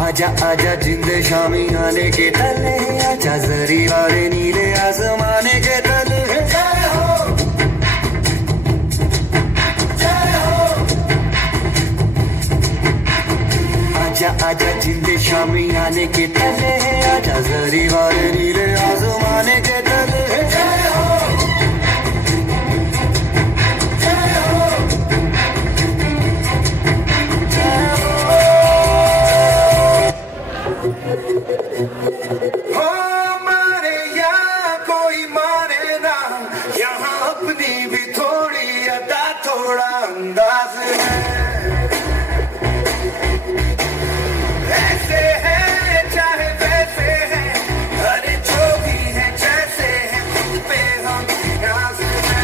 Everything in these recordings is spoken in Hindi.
आजा आजा जिंदे शामी आने के तले, आजा जरी वाले नीले आसमाने के तले। जय हो जय हो। आजा आजा जिंदे शामी आने के तले, आजा जरी वाले नीले आसमाने के तले। जय हो जय हो। हो मारे या कोई मारे ना, यहाँ अपनी भी थोड़ी अदा थोड़ा अंदाज है। ऐसे है चाहे वैसे है, अरे जो भी है जैसे है, खुद पे हम नाज है।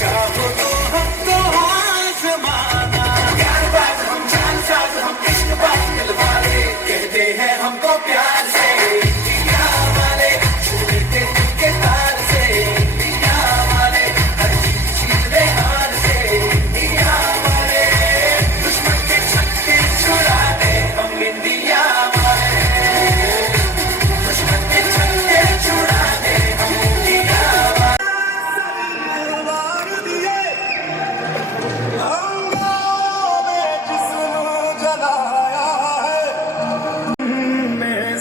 चाहो तो हमको आज़माना, प्यार बात हम जान साथ हम इश्क बात दिलवाले, कहते हैं हमको प्यार से इंडिया वाले, छूते दिल के तार से इंडिया वाले, हर चीज़ ले हार से इंडिया वाले, दुश्मन के छक्के छुड़ा दे हम इंडिया वाले, दुश्मन के छक्के छुड़ा दे हम इंडिया वाले।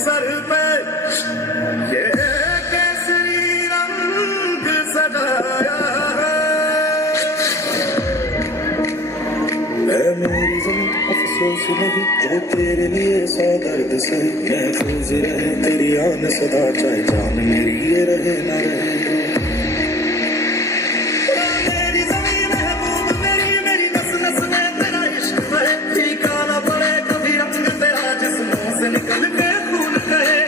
सर पे ये केसरी रंग सजाया है, मेरी ज़मीं अफसोस नहीं जो तेरे लिए सौ दर्द सही, महफूज रहे तेरी आन सदा, चाहे जान मेरी ये रहे न रहे। मेरी ज़मीं महबूब मेरी, मेरी नस नस में तेरा इश्क बहे, फीका न पड़े कभी रंग तेरा जिस्मों से निकल के खून कहे।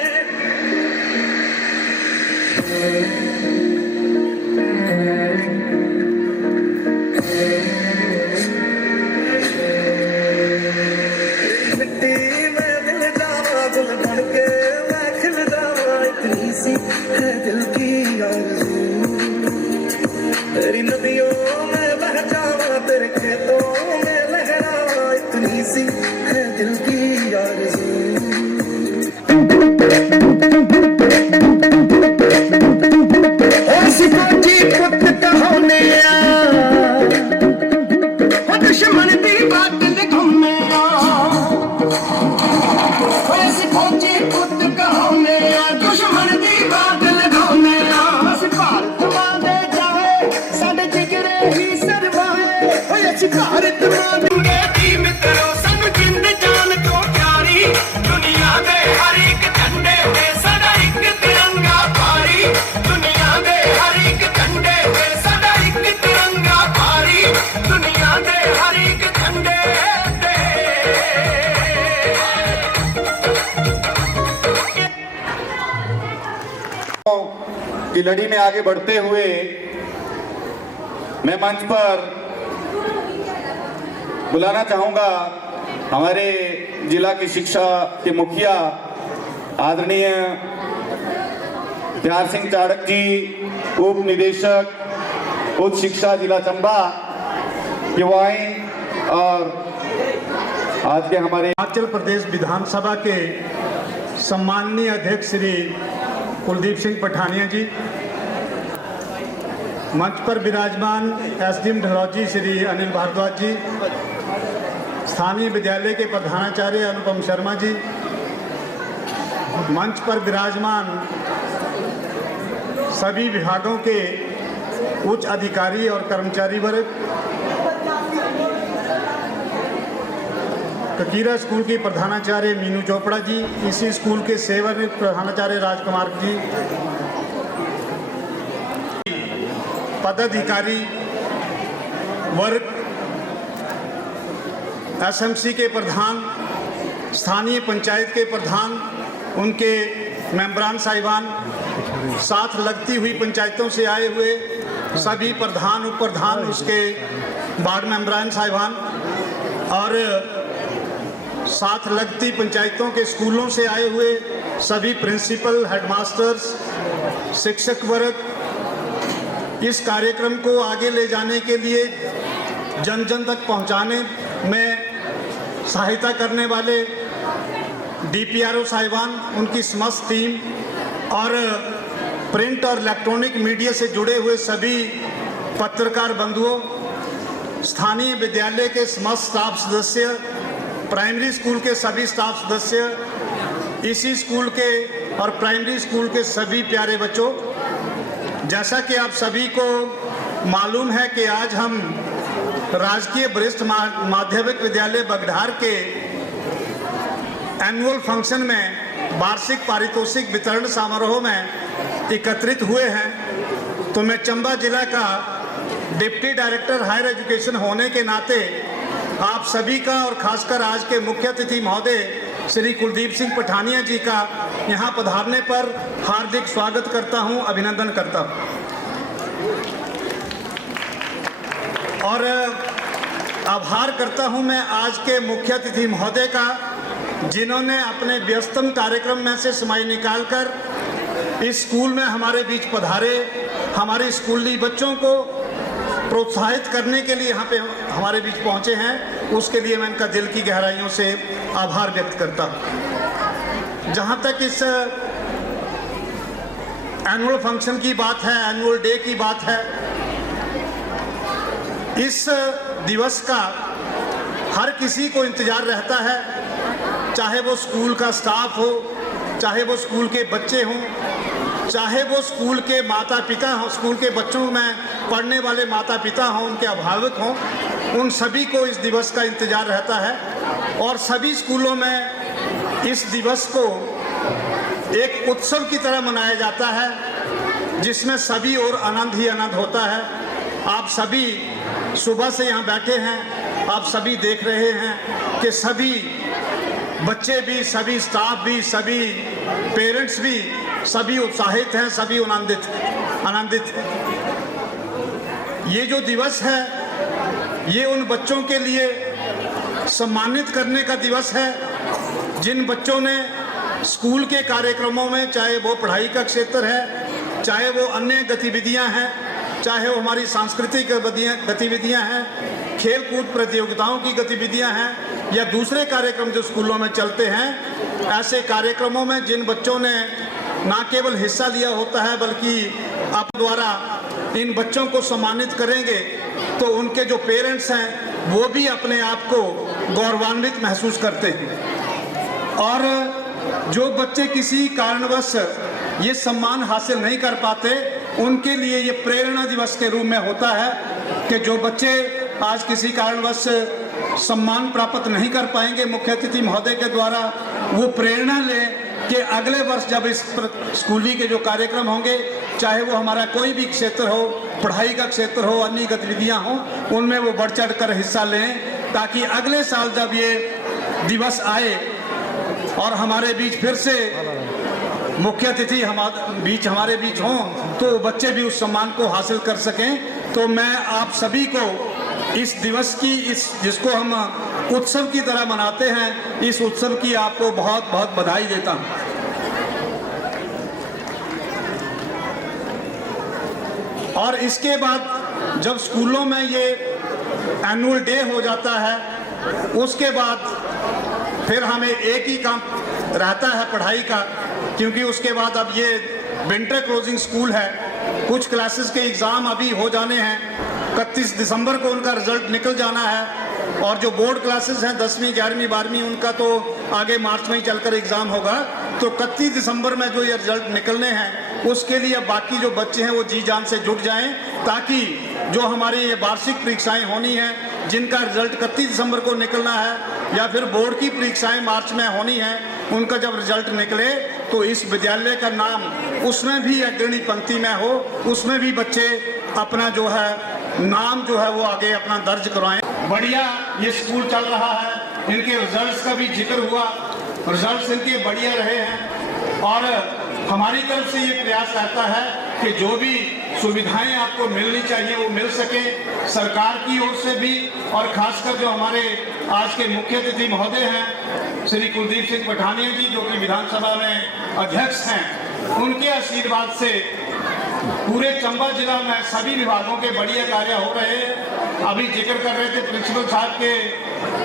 मिट्टी में दिल जावा, गुल बन के मैं खिल जावा, इतनी सी है दिल की आरज़ू, तेरी नदियों में बह जावा, तेरे खेतों में लहरावा, इतनी सी है दिल की आरज़ू। दुश्मन दी बात लिखौने फौजी पुत कहोने, दुश्मन दी बात लिखौने, भारत मां दे जाए साडे जिगरे ही सरवाए, भारत मां दी मित्रों सानू जिंद जान तो प्यारी, दुनिया दे हर एक झंडे ते साडा एक तिरंगा भारी, दुनिया दे हर एक झंडे ते साडा एक तिरंगा भारी, दुनिया दे हर एक झंडे ते। की लड़ी में आगे बढ़ते हुए मैं मंच पर बुलाना चाहूंगा हमारे जिला की शिक्षा के मुखिया आदरणीय प्यार सिंह चाड़क जी, उप निदेशक उच्च शिक्षा जिला चंबा के वो आए, और आज के हमारे हिमाचल प्रदेश विधानसभा के सम्माननीय अध्यक्ष श्री कुलदीप सिंह पठानिया जी, मंच पर विराजमान एसडीएम ढलौजी श्री अनिल भारद्वाज जी, स्थानीय विद्यालय के प्रधानाचार्य अनुपम शर्मा जी, मंच पर विराजमान सभी विभागों के उच्च अधिकारी और कर्मचारी वर्ग, ककीरा स्कूल की प्रधानाचार्य मीनू चोपड़ा जी, इसी स्कूल के सेवानिवृत्त प्रधानाचार्य राजकुमार जी, पदाधिकारी वर्ग, एसएमसी के प्रधान, स्थानीय पंचायत के प्रधान, उनके मेंबरान साहिबान, साथ लगती हुई पंचायतों से आए हुए सभी प्रधान उप प्रधान, उसके वार्ड मेंबरान साहिबान और साथ लगती पंचायतों के स्कूलों से आए हुए सभी प्रिंसिपल, हेडमास्टर्स, शिक्षक वर्ग, इस कार्यक्रम को आगे ले जाने के लिए, जन जन तक पहुंचाने में सहायता करने वाले DPRO साहिबान, उनकी समस्त टीम और प्रिंट और इलेक्ट्रॉनिक मीडिया से जुड़े हुए सभी पत्रकार बंधुओं, स्थानीय विद्यालय के समस्त स्टाफ सदस्य, प्राइमरी स्कूल के सभी स्टाफ सदस्य, इसी स्कूल के और प्राइमरी स्कूल के सभी प्यारे बच्चों, जैसा कि आप सभी को मालूम है कि आज हम राजकीय वरिष्ठ माध्यमिक विद्यालय बगढार के एनुअल फंक्शन में वार्षिक पारितोषिक वितरण समारोह में एकत्रित हुए हैं। तो मैं चंबा जिला का डिप्टी डायरेक्टर हायर एजुकेशन होने के नाते आप सभी का और खासकर आज के मुख्य अतिथि महोदय श्री कुलदीप सिंह पठानिया जी का यहाँ पधारने पर हार्दिक स्वागत करता हूँ, अभिनंदन करता हूँ और आभार करता हूँ मैं आज के मुख्य अतिथि महोदय का, जिन्होंने अपने व्यस्तम कार्यक्रम में से समय निकालकर इस स्कूल में हमारे बीच पधारे, हमारे स्कूली बच्चों को प्रोत्साहित करने के लिए यहाँ पे हमारे बीच पहुँचे हैं। उसके लिए मैं इनका दिल की गहराइयों से आभार व्यक्त करता हूँ। जहाँ तक इस एनुअल फंक्शन की बात है, एनुअल डे की बात है, इस दिवस का हर किसी को इंतज़ार रहता है, चाहे वो स्कूल का स्टाफ हो, चाहे वो स्कूल के बच्चे हों, चाहे वो स्कूल के माता पिता हों, स्कूल के बच्चों में पढ़ने वाले माता पिता हों, उनके अभिभावक हों, उन सभी को इस दिवस का इंतज़ार रहता है। और सभी स्कूलों में इस दिवस को एक उत्सव की तरह मनाया जाता है, जिसमें सभी और आनंद ही आनंद होता है। आप सभी सुबह से यहाँ बैठे हैं, आप सभी देख रहे हैं कि सभी बच्चे भी, सभी स्टाफ भी, सभी पेरेंट्स भी, सभी उत्साहित हैं, सभी आनंदित हैं। ये जो दिवस है, ये उन बच्चों के लिए सम्मानित करने का दिवस है जिन बच्चों ने स्कूल के कार्यक्रमों में, चाहे वो पढ़ाई का क्षेत्र है, चाहे वो अन्य गतिविधियां हैं, चाहे वो हमारी सांस्कृतिक गतिविधियां हैं, खेल कूद प्रतियोगिताओं की गतिविधियां हैं या दूसरे कार्यक्रम जो स्कूलों में चलते हैं, ऐसे कार्यक्रमों में जिन बच्चों ने ना केवल हिस्सा लिया होता है बल्कि आप द्वारा इन बच्चों को सम्मानित करेंगे तो उनके जो पेरेंट्स हैं वो भी अपने आप को गौरवान्वित महसूस करते हैं। और जो बच्चे किसी कारणवश ये सम्मान हासिल नहीं कर पाते, उनके लिए ये प्रेरणा दिवस के रूप में होता है कि जो बच्चे आज किसी कारणवश सम्मान प्राप्त नहीं कर पाएंगे मुख्य अतिथि महोदय के द्वारा, वो प्रेरणा लें कि अगले वर्ष जब इस स्कूली के जो कार्यक्रम होंगे, चाहे वो हमारा कोई भी क्षेत्र हो, पढ़ाई का क्षेत्र हो, अन्य गतिविधियां हों, उनमें वो बढ़ चढ़ कर हिस्सा लें, ताकि अगले साल जब ये दिवस आए और हमारे बीच फिर से मुख्य अतिथि हमारे बीच हों तो बच्चे भी उस सम्मान को हासिल कर सकें। तो मैं आप सभी को इस दिवस की, जिसको हम उत्सव की तरह मनाते हैं, इस उत्सव की आपको बहुत बहुत बधाई देता हूं। और इसके बाद जब स्कूलों में ये एनुअल डे हो जाता है, उसके बाद फिर हमें एक ही काम रहता है पढ़ाई का, क्योंकि उसके बाद अब ये विंटर क्लोजिंग स्कूल है, कुछ क्लासेस के एग्ज़ाम अभी हो जाने हैं, 31 दिसंबर को उनका रिजल्ट निकल जाना है। और जो बोर्ड क्लासेस हैं 10वीं 11वीं 12वीं, उनका तो आगे मार्च में ही चलकर एग्ज़ाम होगा। तो 31 दिसंबर में जो ये रिजल्ट निकलने हैं, उसके लिए बाकी जो बच्चे हैं वो जी जान से जुट जाएं, ताकि जो हमारी ये वार्षिक परीक्षाएं होनी हैं, जिनका रिजल्ट 31 दिसंबर को निकलना है, या फिर बोर्ड की परीक्षाएं मार्च में होनी है, उनका जब रिजल्ट निकले तो इस विद्यालय का नाम उसमें भी अग्रणी पंक्ति में हो, उसमें भी बच्चे अपना जो है नाम जो है वो आगे अपना दर्ज करवाएं। बढ़िया ये स्कूल चल रहा है, इनके रिजल्ट्स का भी जिक्र हुआ, रिजल्ट्स इनके बढ़िया रहे हैं और हमारी तरफ से ये प्रयास रहता है कि जो भी सुविधाएं आपको मिलनी चाहिए वो मिल सके सरकार की ओर से भी, और खासकर जो हमारे आज के मुख्य अतिथि महोदय हैं श्री कुलदीप सिंह पठानिया जी, जो कि विधानसभा में अध्यक्ष हैं, उनके आशीर्वाद से पूरे चंबा जिला में सभी विभागों के बढ़िया कार्य हो रहे हैं। अभी जिक्र कर रहे थे प्रिंसिपल साहब के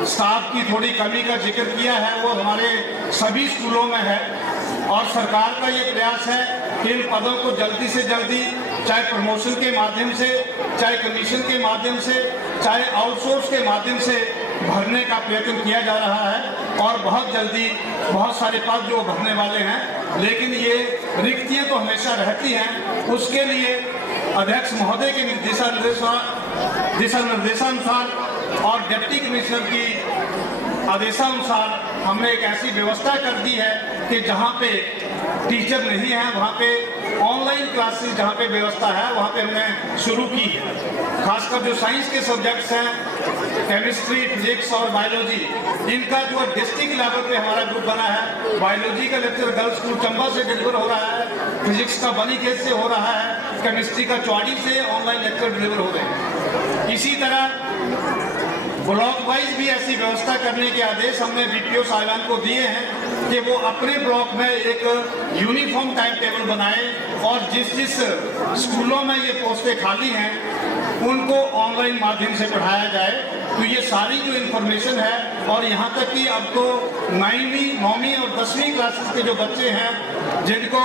स्टाफ की थोड़ी कमी का जिक्र किया है, वो हमारे सभी स्कूलों में है और सरकार का ये प्रयास है कि इन पदों को जल्दी से जल्दी, चाहे प्रमोशन के माध्यम से, चाहे कमीशन के माध्यम से, चाहे आउटसोर्स के माध्यम से भरने का प्रयत्न किया जा रहा है और बहुत जल्दी बहुत सारे पद जो भरने वाले हैं। लेकिन ये रिक्तियां तो हमेशा रहती हैं, उसके लिए अध्यक्ष महोदय के दिशानिर्देशानुसार और डिप्टी कमिश्नर की आदेशानुसार हमने एक ऐसी व्यवस्था कर दी है कि जहाँ पे टीचर नहीं है वहाँ पे ऑनलाइन क्लासेस, जहाँ पे व्यवस्था है वहाँ पे हमने शुरू की है। खासकर जो साइंस के सब्जेक्ट्स हैं, केमिस्ट्री, फिजिक्स और बायोलॉजी, इनका जो डिस्ट्रिक्ट लेवल पे हमारा ग्रुप बना है। बायोलॉजी का लेक्चर गर्ल्स स्कूल चंबा से डिलीवर हो रहा है, फिजिक्स का बनीखेत से हो रहा है, केमिस्ट्री का चौड़ी से ऑनलाइन लेक्चर डिलीवर हो रहे हैं। इसी तरह ब्लॉक वाइज भी ऐसी व्यवस्था करने के आदेश हमने बीपीओ साहिबान को दिए हैं कि वो अपने ब्लॉक में एक यूनिफॉर्म टाइम टेबल बनाएं और जिस जिस स्कूलों में ये पोस्टें खाली हैं उनको ऑनलाइन माध्यम से पढ़ाया जाए। तो ये सारी जो इन्फॉर्मेशन है, और यहाँ तक कि अब तो 9वीं और 10वीं क्लासेस के जो बच्चे हैं जिनको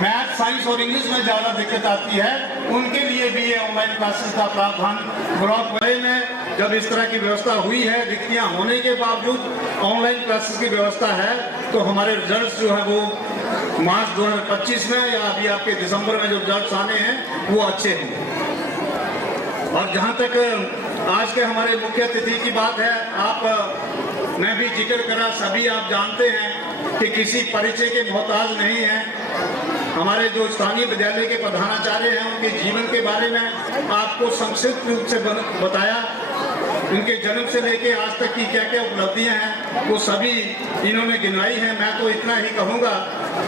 मैथ, साइंस और इंग्लिश में ज़्यादा दिक्कत आती है, उनके लिए भी ये ऑनलाइन क्लासेस का प्रावधान ब्लॉक वाइज में जब इस तरह की व्यवस्था हुई है, रिक्तियाँ होने के बावजूद ऑनलाइन क्लासेस की व्यवस्था है, तो हमारे रिजल्ट जो है वो मार्च 2025 में या अभी आपके दिसंबर में जो रिजल्ट आने हैं वो अच्छे हैं। और जहाँ तक आज के हमारे मुख्य अतिथि की बात है, आप मैं भी जिक्र करा, सभी आप जानते हैं कि किसी परिचय के मोहताज नहीं हैं। हमारे जो स्थानीय विद्यालय के प्रधानाचार्य हैं उनके जीवन के बारे में आपको संक्षिप्त रूप से बताया, उनके जन्म से लेके आज तक की क्या क्या उपलब्धियां हैं वो सभी इन्होंने गिनाई हैं। मैं तो इतना ही कहूँगा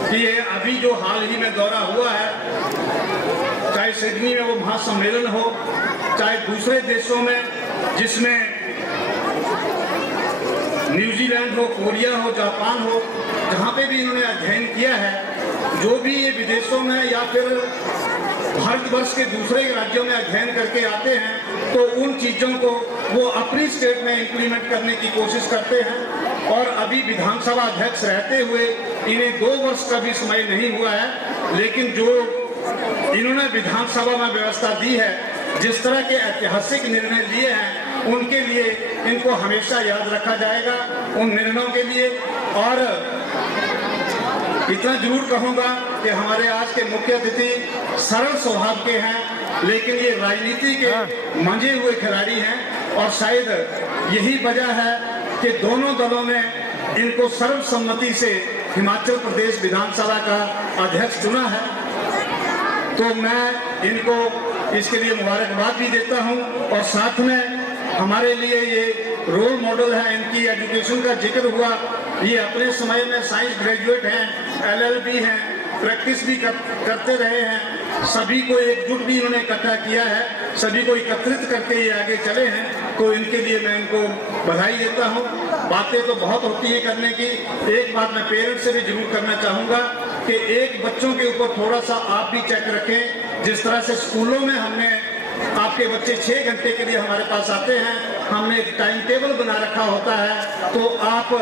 कि ये अभी जो हाल ही में दौरा हुआ है, चाहे सिडनी में वो महासम्मेलन हो, चाहे दूसरे देशों में जिसमें न्यूजीलैंड हो, कोरिया हो, जापान हो, जहाँ पे भी इन्होंने अध्ययन किया है, जो भी ये विदेशों में या फिर भारतवर्ष के दूसरे राज्यों में अध्ययन करके आते हैं, तो उन चीज़ों को वो अपनी स्टेट में इम्प्लीमेंट करने की कोशिश करते हैं। और अभी विधानसभा अध्यक्ष रहते हुए इन्हें 2 वर्ष का भी समय नहीं हुआ है, लेकिन जो इन्होंने विधानसभा में व्यवस्था दी है, जिस तरह के ऐतिहासिक निर्णय लिए हैं, उनके लिए इनको हमेशा याद रखा जाएगा, उन निर्णयों के लिए। और इतना जरूर कहूँगा कि हमारे आज के मुख्य अतिथि सरल स्वभाव के हैं, लेकिन ये राजनीति के मंजे हुए खिलाड़ी हैं, और शायद यही वजह है कि दोनों दलों ने इनको सर्वसम्मति से हिमाचल प्रदेश विधानसभा का अध्यक्ष चुना है। तो मैं इनको इसके लिए मुबारकबाद भी देता हूं, और साथ में हमारे लिए ये रोल मॉडल है। इनकी एजुकेशन का जिक्र हुआ, ये अपने समय में साइंस ग्रेजुएट हैं, LLB हैं, प्रैक्टिस भी करते रहे हैं, सभी को एकजुट भी इन्होंने इकट्ठा किया है, सभी को एकत्रित करके ये आगे चले हैं। तो इनके लिए मैं इनको बधाई देता हूँ। बातें तो बहुत होती है करने की, एक बात मैं पेरेंट्स से भी जरूर करना चाहूँगा कि एक बच्चों के ऊपर थोड़ा सा आप भी चेक रखें। जिस तरह से स्कूलों में हमने आपके बच्चे 6 घंटे के लिए हमारे पास आते हैं, हमने एक टाइम टेबल बना रखा होता है, तो आप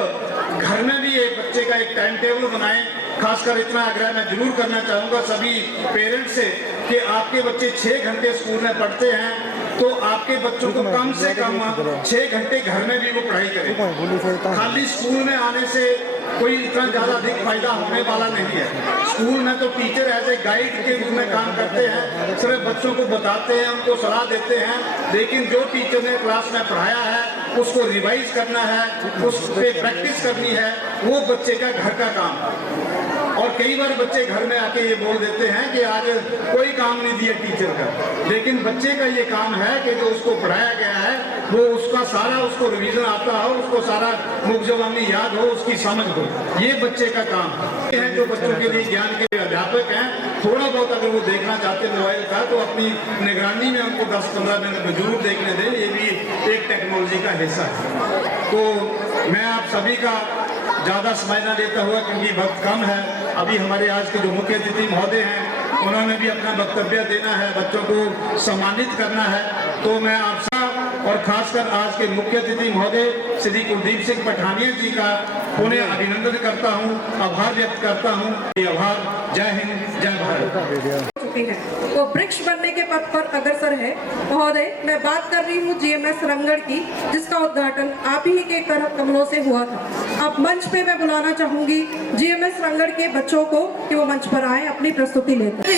घर में भी एक बच्चे का एक टाइम टेबल बनाएं। खासकर इतना आग्रह मैं जरूर करना चाहूँगा सभी पेरेंट्स से कि आपके बच्चे 6 घंटे स्कूल में पढ़ते हैं, तो आपके बच्चों को कम से कम 6 घंटे घर में भी वो पढ़ाई करें। खाली स्कूल में आने से कोई इतना ज़्यादा अधिक फायदा होने वाला नहीं है। स्कूल में तो टीचर एज ए गाइड के रूप में काम करते हैं, सिर्फ बच्चों को बताते हैं, उनको सलाह देते हैं, लेकिन जो टीचर ने क्लास में पढ़ाया है उसको रिवाइज करना है, उस पर प्रैक्टिस करनी है, वो बच्चे का घर का काम है। और कई बार बच्चे घर में आके ये बोल देते हैं कि आज कोई काम नहीं दिया टीचर का, लेकिन बच्चे का ये काम है कि जो उसको पढ़ाया गया है वो उसका सारा उसको रिवीजन आता हो, उसको सारा मुखजबानी याद हो, उसकी समझ हो, ये बच्चे का काम है। जो बच्चों के लिए ज्ञान के अध्यापक हैं, थोड़ा बहुत अगर वो देखना चाहते हैं मोबाइल का तो अपनी निगरानी में उनको 10-15 मिनट में जरूर देखने दें, ये भी एक टेक्नोलॉजी का हिस्सा है। तो मैं आप सभी का ज़्यादा समय न लेता हुआ, क्योंकि वक्त कम है, अभी हमारे आज के जो मुख्य अतिथि महोदय हैं उन्होंने भी अपना वक्तव्य देना है, बच्चों को सम्मानित करना है। तो मैं आप सब और खासकर आज के मुख्य अतिथि महोदय श्री कुलदीप सिंह पठानिया जी का उन्हें अभिनंदन करता हूं, आभार व्यक्त करता हूं। आभार। जय हिंद, जय भारत। है वो वृक्ष बनने के पथ पर अग्रसर है। महोदय, मैं बात कर रही हूँ जीएमएस रंगढ़ की, जिसका उद्घाटन आप ही के कमलों से हुआ था। अब मंच पे मैं बुलाना चाहूंगी जीएमएस रंगढ़ के बच्चों को कि वो मंच पर आए, अपनी प्रस्तुति लेकर।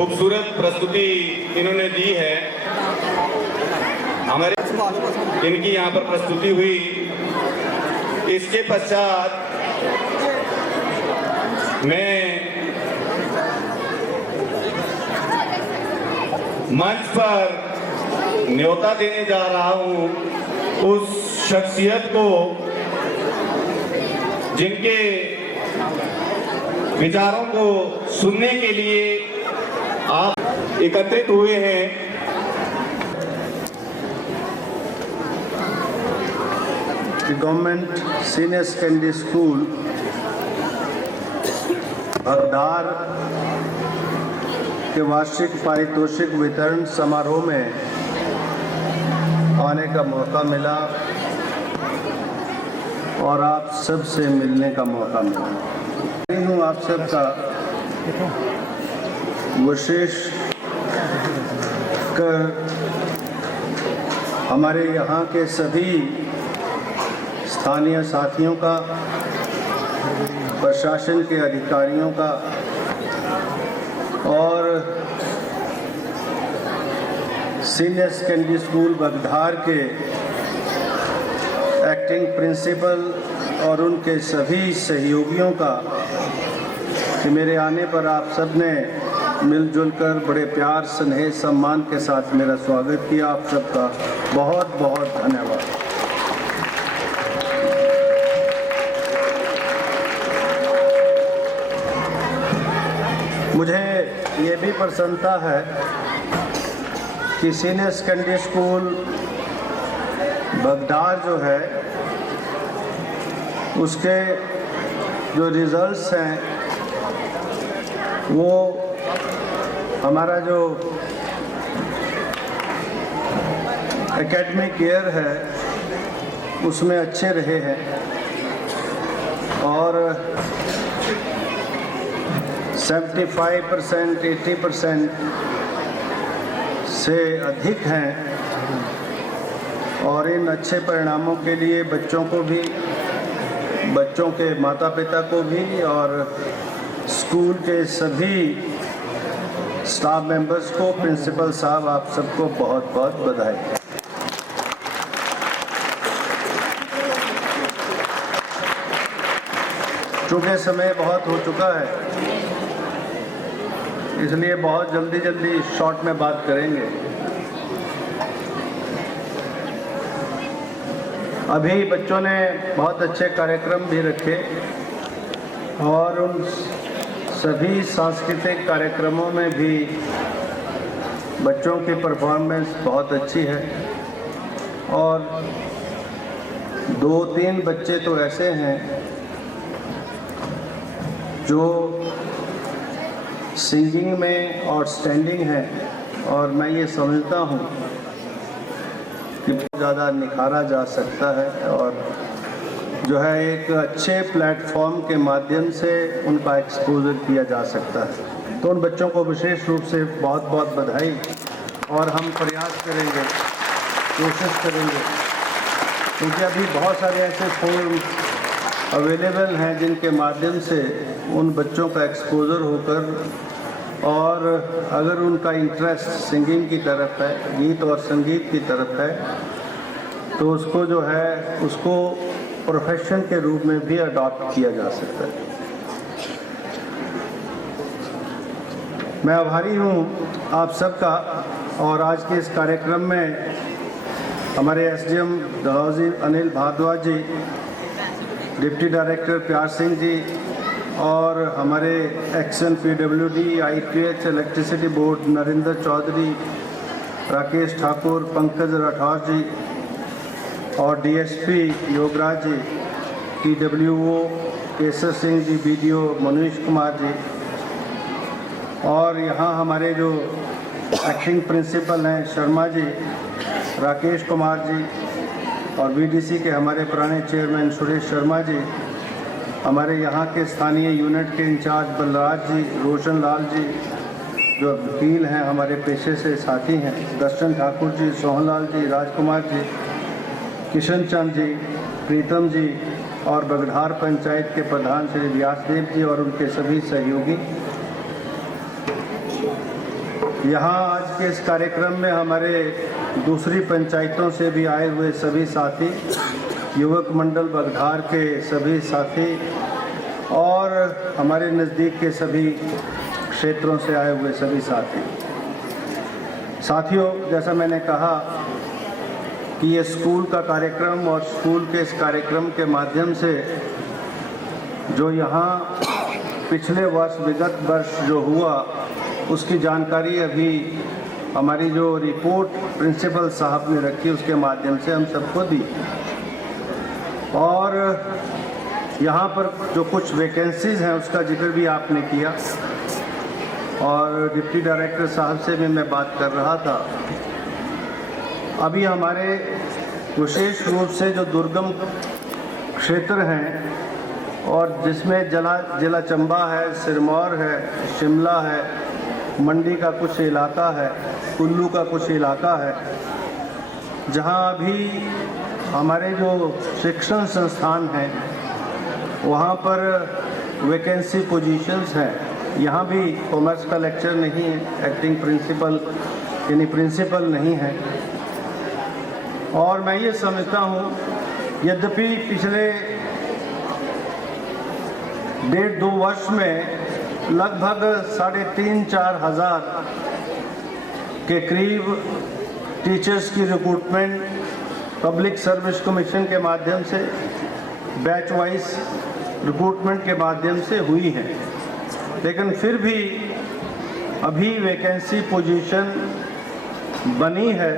खूबसूरत प्रस्तुति इन्होंने दी है। हमारे इनकी यहाँ पर प्रस्तुति हुई। इसके पश्चात मैं मंच पर न्योता देने जा रहा हूँ उस शख्सियत को जिनके विचारों को सुनने के लिए आप एकत्रित हुए हैं। गवर्नमेंट सीनियर सेकेंडरी स्कूल बगदार के वार्षिक पारितोषिक वितरण समारोह में आने का मौका मिला और आप सब से मिलने का मौका मिला। मैं हूँ आप सब का विशेष कर हमारे यहाँ के सभी स्थानीय साथियों का, प्रशासन के अधिकारियों का और सीनियर सेकेंडरी स्कूल बगधार के एक्टिंग प्रिंसिपल और उनके सभी सहयोगियों का कि मेरे आने पर आप सब ने मिलजुल कर बड़े प्यार, स्नेह, सम्मान के साथ मेरा स्वागत किया। आप सबका बहुत बहुत धन्यवाद। मुझे ये भी प्रसन्नता है कि सीनियर सेकेंडरी स्कूल बगदार जो है उसके जो रिजल्ट्स हैं वो हमारा जो एकेडमिक ईयर है उसमें अच्छे रहे हैं और 75%, 80% से अधिक हैं और इन अच्छे परिणामों के लिए बच्चों को भी, बच्चों के माता पिता को भी और स्कूल के सभी स्टाफ मेंबर्स को, प्रिंसिपल साहब, आप सबको बहुत बहुत बधाई। चूँकि समय बहुत हो चुका है इसलिए बहुत जल्दी शॉर्ट में बात करेंगे। अभी बच्चों ने बहुत अच्छे कार्यक्रम भी रखे और उन सभी सांस्कृतिक कार्यक्रमों में भी बच्चों की परफॉर्मेंस बहुत अच्छी है और 2-3 बच्चे तो ऐसे हैं जो सिंगिंग में और स्टैंडिंग है और मैं ये समझता हूँ कि बहुत ज़्यादा निखारा जा सकता है और जो है एक अच्छे प्लेटफॉर्म के माध्यम से उनका एक्सपोजर किया जा सकता है। तो उन बच्चों को विशेष रूप से बहुत बहुत बधाई और हम प्रयास करेंगे, कोशिश करेंगे, क्योंकि अभी बहुत सारे ऐसे फोरम अवेलेबल हैं जिनके माध्यम से उन बच्चों का एक्सपोजर होकर और अगर उनका इंटरेस्ट सिंगिंग की तरफ है, गीत और संगीत की तरफ है, तो उसको जो है उसको प्रोफेशन के रूप में भी अडॉप्ट किया जा सकता है। मैं आभारी हूँ आप सबका और आज के इस कार्यक्रम में हमारे SDM Dalhousie Anil Bhardwaj ji, deputy director Pyar Singh ji और हमारे action PWD, IPH, electricity board Narendra Chaudhary, Rakesh Thakur, Pankaj Rathore ji और DSP Yograj ji, TWO Kesar Singh ji, BDO Manoj Kumar ji और यहाँ हमारे जो एक्टिंग प्रिंसिपल हैं शर्मा जी, राकेश कुमार जी और बीडीसी के हमारे पुराने चेयरमैन सुरेश शर्मा जी, हमारे यहाँ के स्थानीय यूनिट के इंचार्ज बलराज जी, रोशन लाल जी जो वकील हैं, हमारे पेशे से साथी हैं, दर्शन ठाकुर जी, सोहनलाल जी, राजकुमार जी, किशन चंद जी, प्रीतम जी और बगधार पंचायत के प्रधान श्री व्यासदेव जी और उनके सभी सहयोगी। यहाँ आज के इस कार्यक्रम में हमारे दूसरी पंचायतों से भी आए हुए सभी साथी, युवक मंडल बगधार के सभी साथी और हमारे नज़दीक के सभी क्षेत्रों से आए हुए सभी साथियों, जैसा मैंने कहा कि ये स्कूल का कार्यक्रम और स्कूल के इस कार्यक्रम के माध्यम से जो यहाँ पिछले वर्ष विगत वर्ष जो हुआ उसकी जानकारी अभी हमारी जो रिपोर्ट प्रिंसिपल साहब ने रखी उसके माध्यम से हम सबको दी। और यहाँ पर जो कुछ वैकेंसीज़ हैं उसका जिक्र भी आपने किया और डिप्टी डायरेक्टर साहब से भी मैं बात कर रहा था। अभी हमारे विशेष रूप से जो दुर्गम क्षेत्र हैं और जिसमें जिला चंबा है, सिरमौर है, शिमला है, मंडी का कुछ इलाका है, कुल्लू का कुछ इलाका है, जहां अभी हमारे जो शिक्षण संस्थान हैं वहां पर वैकेंसी पोजीशंस हैं। यहाँ भी कॉमर्स का लेक्चर नहीं है, एक्टिंग प्रिंसिपल यानी प्रिंसिपल नहीं है। और मैं ये समझता हूँ यद्यपि पिछले 1.5-2 वर्ष में लगभग 3,500-4 हज़ार के करीब टीचर्स की रिक्रूटमेंट पब्लिक सर्विस कमीशन के माध्यम से बैच वाइज रिक्रूटमेंट के माध्यम से हुई है, लेकिन फिर भी अभी वैकेंसी पोजीशन बनी है।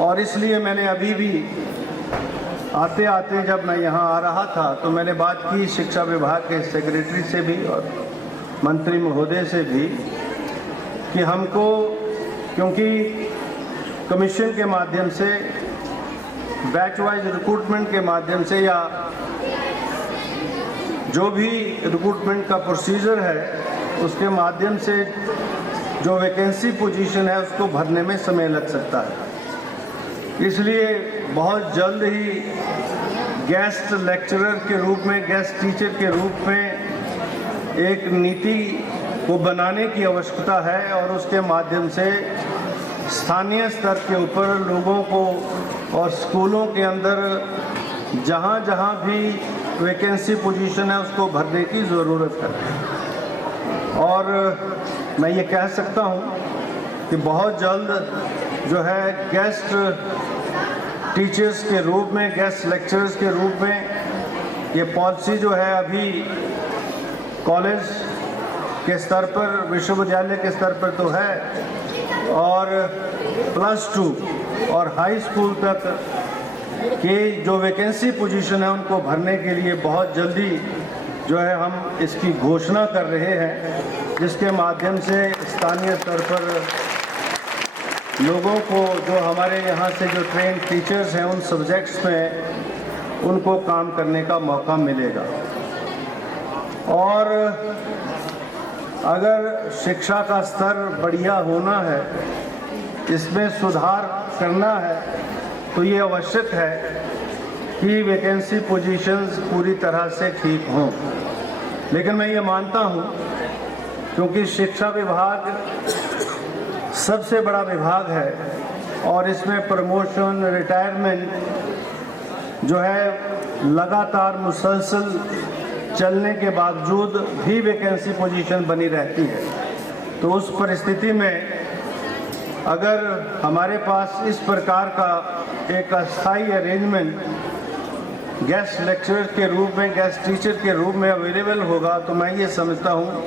और इसलिए मैंने अभी भी आते आते जब मैं यहाँ आ रहा था तो मैंने बात की शिक्षा विभाग के सेक्रेटरी से भी और मंत्री महोदय से भी कि हमको, क्योंकि कमीशन के माध्यम से बैच वाइज रिक्रूटमेंट के माध्यम से या जो भी रिक्रूटमेंट का प्रोसीजर है उसके माध्यम से जो वैकेंसी पोजीशन है उसको भरने में समय लग सकता है। इसलिए बहुत जल्द ही गेस्ट लेक्चरर के रूप में, गेस्ट टीचर के रूप में एक नीति को बनाने की आवश्यकता है और उसके माध्यम से स्थानीय स्तर के ऊपर लोगों को और स्कूलों के अंदर जहाँ जहाँ भी वैकेंसी पोजीशन है उसको भरने की ज़रूरत है। और मैं ये कह सकता हूँ कि बहुत जल्द जो है गेस्ट टीचर्स के रूप में, गेस्ट लेक्चरर्स के रूप में ये पॉलिसी जो है अभी कॉलेज के स्तर पर, विश्वविद्यालय के स्तर पर तो है और +2 और हाई स्कूल तक के जो वैकेंसी पोजीशन है उनको भरने के लिए बहुत जल्दी जो है हम इसकी घोषणा कर रहे हैं, जिसके माध्यम से स्थानीय स्तर पर लोगों को, जो हमारे यहाँ से जो ट्रेन टीचर्स हैं उन सब्जेक्ट्स में, उनको काम करने का मौका मिलेगा। और अगर शिक्षा का स्तर बढ़िया होना है, इसमें सुधार करना है, तो ये आवश्यक है कि वैकेंसी पोजीशंस पूरी तरह से ठीक हों। लेकिन मैं ये मानता हूँ क्योंकि शिक्षा विभाग सबसे बड़ा विभाग है और इसमें प्रमोशन, रिटायरमेंट जो है लगातार मुसलसल चलने के बावजूद भी वैकेंसी पोजीशन बनी रहती है। तो उस परिस्थिति में अगर हमारे पास इस प्रकार का एक अस्थायी अरेंजमेंट गेस्ट लेक्चरर के रूप में, गेस्ट टीचर के रूप में अवेलेबल होगा, तो मैं ये समझता हूँ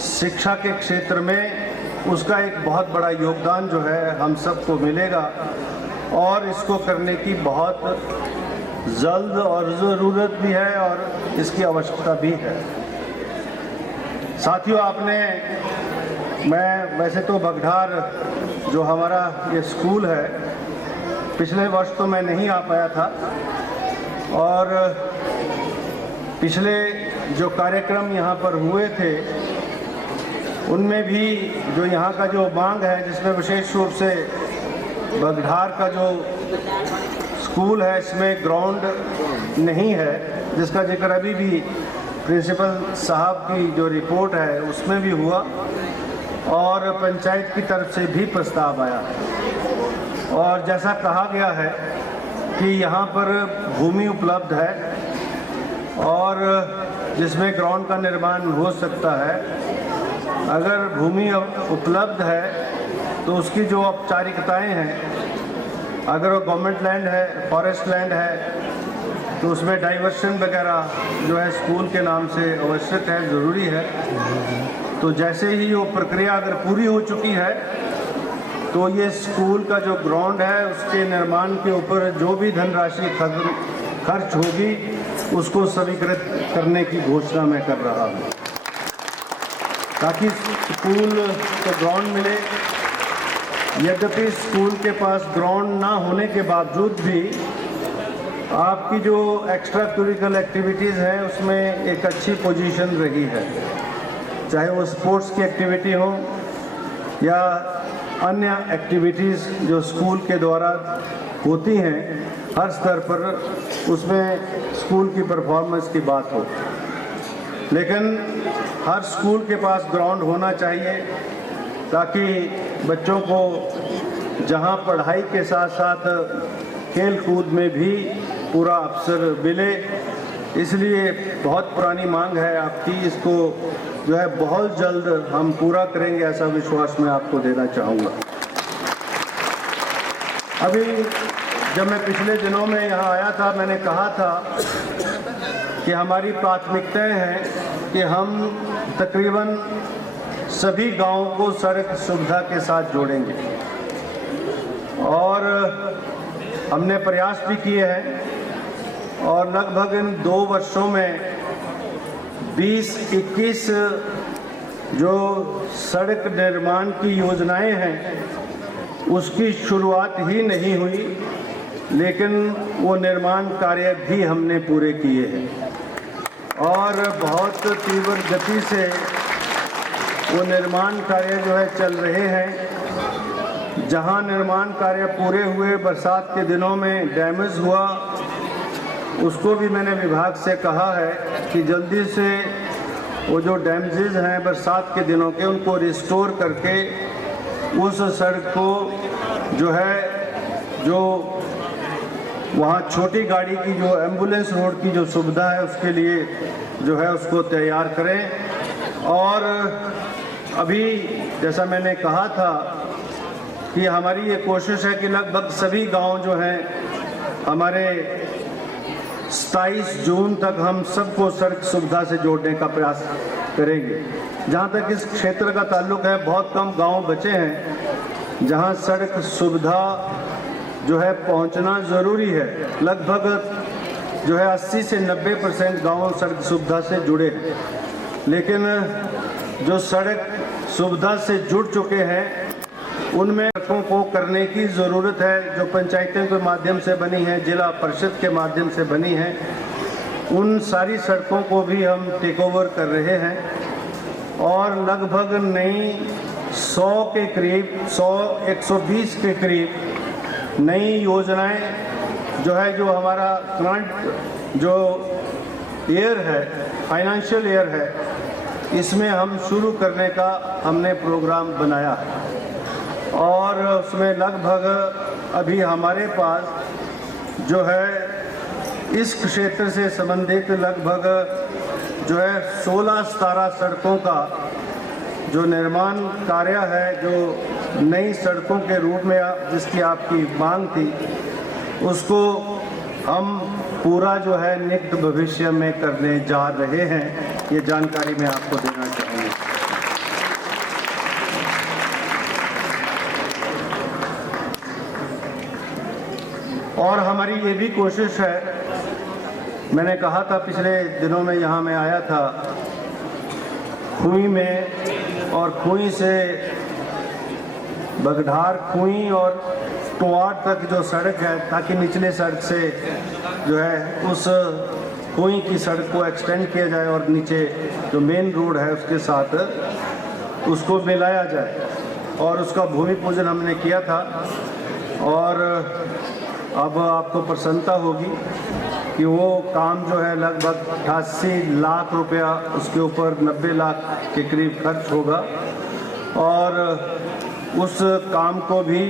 शिक्षा के क्षेत्र में उसका एक बहुत बड़ा योगदान जो है हम सबको मिलेगा और इसको करने की बहुत जल्द और ज़रूरत भी है और इसकी आवश्यकता भी है। साथियों, मैं वैसे तो बगधार जो हमारा ये स्कूल है, पिछले वर्ष तो मैं नहीं आ पाया था और पिछले जो कार्यक्रम यहाँ पर हुए थे उनमें भी जो यहाँ का जो मांग है, जिसमें विशेष रूप से बगधार का जो स्कूल है इसमें ग्राउंड नहीं है, जिसका जिक्र अभी भी प्रिंसिपल साहब की जो रिपोर्ट है उसमें भी हुआ। और पंचायत की तरफ से भी प्रस्ताव आया और जैसा कहा गया है कि यहाँ पर भूमि उपलब्ध है और जिसमें ग्राउंड का निर्माण हो सकता है। अगर भूमि उपलब्ध है तो उसकी जो औपचारिकताएं हैं, अगर वो गवर्नमेंट लैंड है, फॉरेस्ट लैंड है, तो उसमें डाइवर्शन वगैरह जो है स्कूल के नाम से आवश्यक है, ज़रूरी है। तो जैसे ही वो प्रक्रिया अगर पूरी हो चुकी है तो ये स्कूल का जो ग्राउंड है उसके निर्माण के ऊपर जो भी धनराशि खर्च होगी उसको स्वीकृत करने की घोषणा मैं कर रहा हूँ, ताकि स्कूल को ग्राउंड मिले। यद्यपि स्कूल के पास ग्राउंड ना होने के बावजूद भी आपकी जो एक्स्ट्रा करिकुलर एक्टिविटीज़ हैं उसमें एक अच्छी पोजीशन रही है, चाहे वो स्पोर्ट्स की एक्टिविटी हो या अन्य एक्टिविटीज़ जो स्कूल के द्वारा होती हैं हर स्तर पर, उसमें स्कूल की परफॉर्मेंस की बात हो। लेकिन हर स्कूल के पास ग्राउंड होना चाहिए ताकि बच्चों को जहां पढ़ाई के साथ साथ खेल कूद में भी पूरा अवसर मिले। इसलिए बहुत पुरानी मांग है आपकी, इसको जो है बहुत जल्द हम पूरा करेंगे, ऐसा विश्वास मैं आपको देना चाहूँगा। अभी जब मैं पिछले दिनों में यहाँ आया था, मैंने कहा था कि हमारी प्राथमिकताएं हैं कि हम तकरीबन सभी गांवों को सड़क सुविधा के साथ जोड़ेंगे और हमने प्रयास भी किए हैं और लगभग इन 2 वर्षों में 20-21 जो सड़क निर्माण की योजनाएं हैं उसकी शुरुआत ही नहीं हुई, लेकिन वो निर्माण कार्य भी हमने पूरे किए हैं और बहुत तीव्र गति से वो निर्माण कार्य जो है चल रहे हैं। जहां निर्माण कार्य पूरे हुए, बरसात के दिनों में डैमेज हुआ, उसको भी मैंने विभाग से कहा है कि जल्दी से वो जो डैमेजेस हैं बरसात के दिनों के उनको रिस्टोर करके उस सड़क को जो है, जो वहाँ छोटी गाड़ी की जो एम्बुलेंस रोड की जो सुविधा है उसके लिए जो है उसको तैयार करें। और अभी जैसा मैंने कहा था कि हमारी ये कोशिश है कि लगभग सभी गांव जो हैं हमारे 27 जून तक हम सबको सड़क सुविधा से जोड़ने का प्रयास करेंगे। जहाँ तक इस क्षेत्र का ताल्लुक है, बहुत कम गांव बचे हैं जहाँ सड़क सुविधा जो है पहुँचना ज़रूरी है। लगभग जो है 80 से 90% गाँव सड़क सुविधा से जुड़े हैं, लेकिन जो सड़क सुविधा से जुड़ चुके हैं उनमें सड़कों को करने की ज़रूरत है। जो पंचायतों के माध्यम से बनी है, जिला परिषद के माध्यम से बनी है, उन सारी सड़कों को भी हम टेक ओवर कर रहे हैं और लगभग नई 100 के करीब 120 के करीब नई योजनाएं जो है, जो हमारा करंट जो ईयर है, फाइनेंशियल ईयर है, इसमें हम शुरू करने का हमने प्रोग्राम बनाया और उसमें लगभग अभी हमारे पास जो है इस क्षेत्र से संबंधित लगभग जो है 16-17 सड़कों का जो निर्माण कार्य है, जो नई सड़कों के रूप में जिसकी आपकी मांग थी, उसको हम पूरा जो है निकट भविष्य में करने जा रहे हैं। ये जानकारी मैं आपको देना चाहूँगा। और हमारी ये भी कोशिश है, मैंने कहा था पिछले दिनों में यहाँ मैं आया था खुई में, और खुई से बगढार, खुई और टुआड़ तक जो सड़क है, ताकि निचले सड़क से जो है उस खुई की सड़क को एक्सटेंड किया जाए और नीचे जो मेन रोड है उसके साथ उसको मिलाया जाए। और उसका भूमि पूजन हमने किया था और अब आपको प्रसन्नता होगी कि वो काम जो है लगभग 88 लाख रुपया, उसके ऊपर 90 लाख के करीब खर्च होगा और उस काम को भी